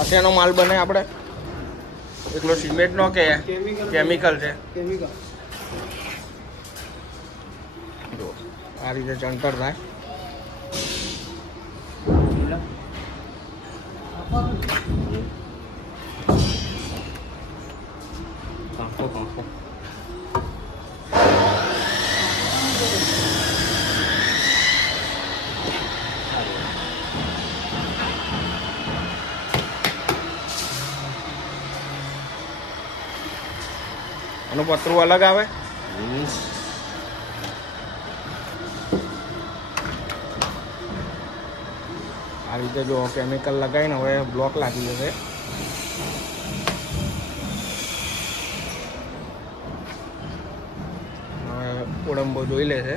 આ શેનો માલ બને આપણે એકલો સિમેન્ટનો કે કેમિકલ છે? કેમિકલ. જો આ રીતે ચણતર થાય. પાંખો આનું પતરું અલગ આવે. આ રીતે જો કેમિકલ લગાવીને હવે બ્લોક લાગી જશે. હવે ઓડંબો જોઈ લે છે.